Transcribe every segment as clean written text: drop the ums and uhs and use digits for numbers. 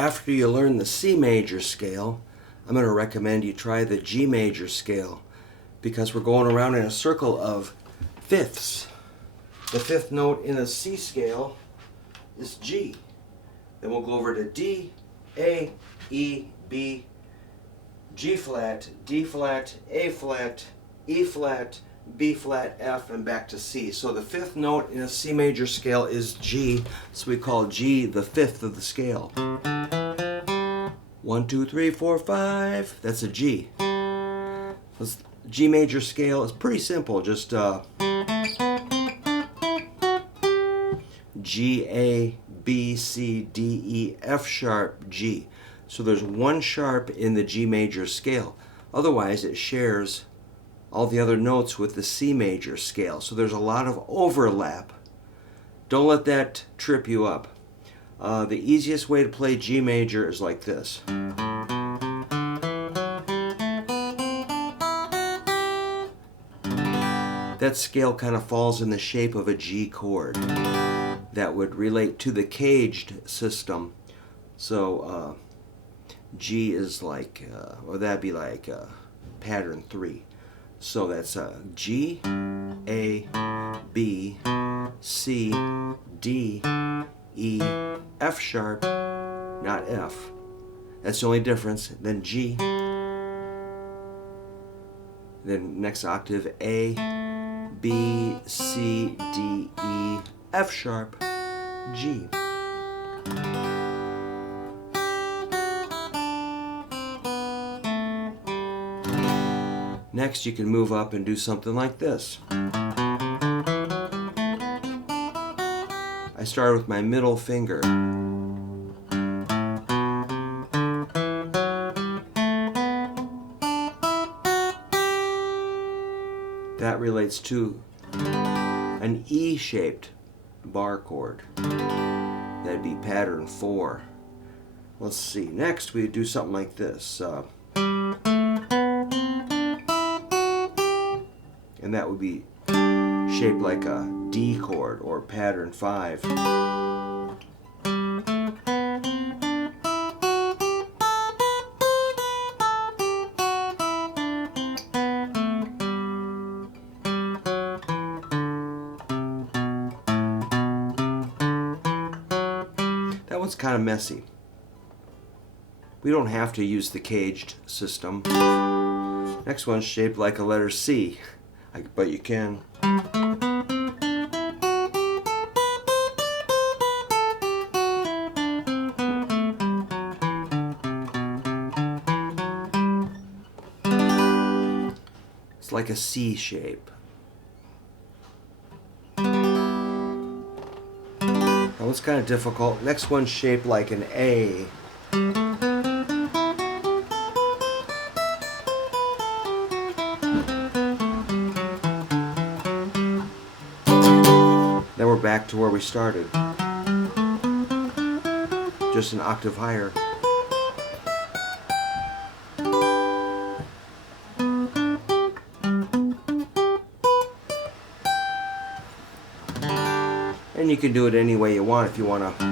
After you learn the C major scale, I'm going to recommend you try the G major scale because we're going around in a circle of fifths. The fifth note in a C scale is G. Then we'll go over to D, A, E, B, G flat, D flat, A flat, E flat, B flat, F, and back to C. So the fifth note in a C major scale is G, so we call G the fifth of the scale. 1, 2, 3, 4, 5. That's a G. This G major scale is pretty simple. Just G, A, B, C, D, E, F sharp, G. So there's one sharp in the G major scale. Otherwise, it shares all the other notes with the C major scale. So there's a lot of overlap. Don't let that trip you up. The easiest way to play G major is like this. That scale kind of falls in the shape of a G chord that would relate to the caged system. So G is like, or that'd be like pattern 3. So that's G, A, B, C, D, E, F sharp, not F. That's the only difference. Then G. Then next octave, A, B, C, D, E, F sharp, G. Next, you can move up and do something like this. I start with my middle finger. That relates to an E-shaped bar chord. That'd be pattern 4. Let's see. Next, we do something like this. And that would be shaped like a D chord or pattern 5. That one's kind of messy. We don't have to use the caged system. Next one's shaped like a letter C. But you can. It's like a C shape. That one's kind of difficult. Next one's shaped like an A. Then we're back to where we started. Just an octave higher. And you can do it any way you want if you want to.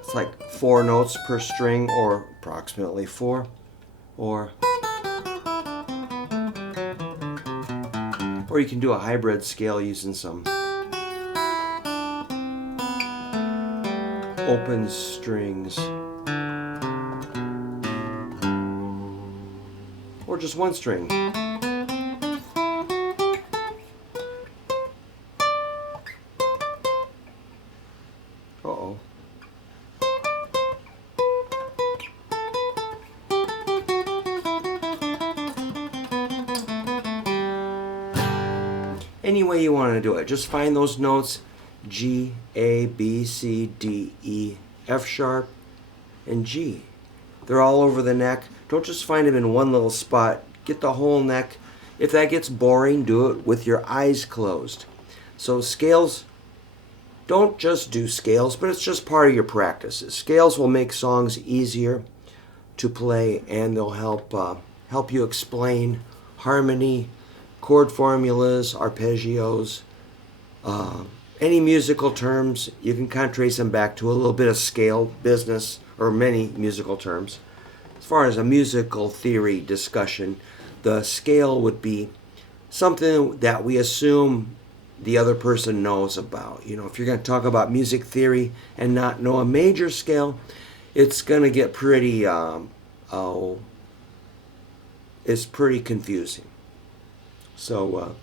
It's like 4 notes per string, or approximately 4. Or you can do a hybrid scale using some open strings. Or just one string. Uh-oh. Any way you want to do it. Just find those notes, G, A, B, C, D, E, F sharp, and G. They're all over the neck. Don't just find them in one little spot. Get the whole neck. If that gets boring, do it with your eyes closed. So scales, don't just do scales, but it's just part of your practice. Scales will make songs easier to play, and they'll help you explain harmony, chord formulas, arpeggios, any musical terms, you can kind of trace them back to a little bit of scale business, or many musical terms. As far as a musical theory discussion, the scale would be something that we assume the other person knows about. You know, if you're going to talk about music theory and not know a major scale, it's going to get pretty, it's pretty confusing. So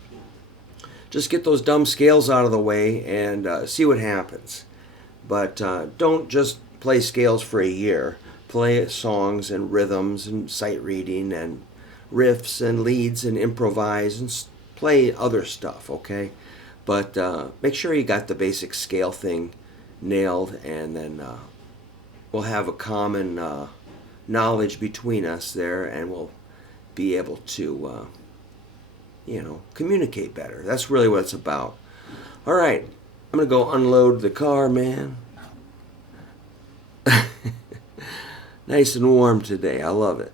just get those dumb scales out of the way and see what happens. But don't just play scales for a year. Play songs and rhythms and sight reading and riffs and leads and improvise and play other stuff, okay? But make sure you got the basic scale thing nailed, and then we'll have a common knowledge between us there, and we'll be able to, communicate better. That's really what it's about. All right, I'm going to go unload the car, man. Nice and warm today. I love it.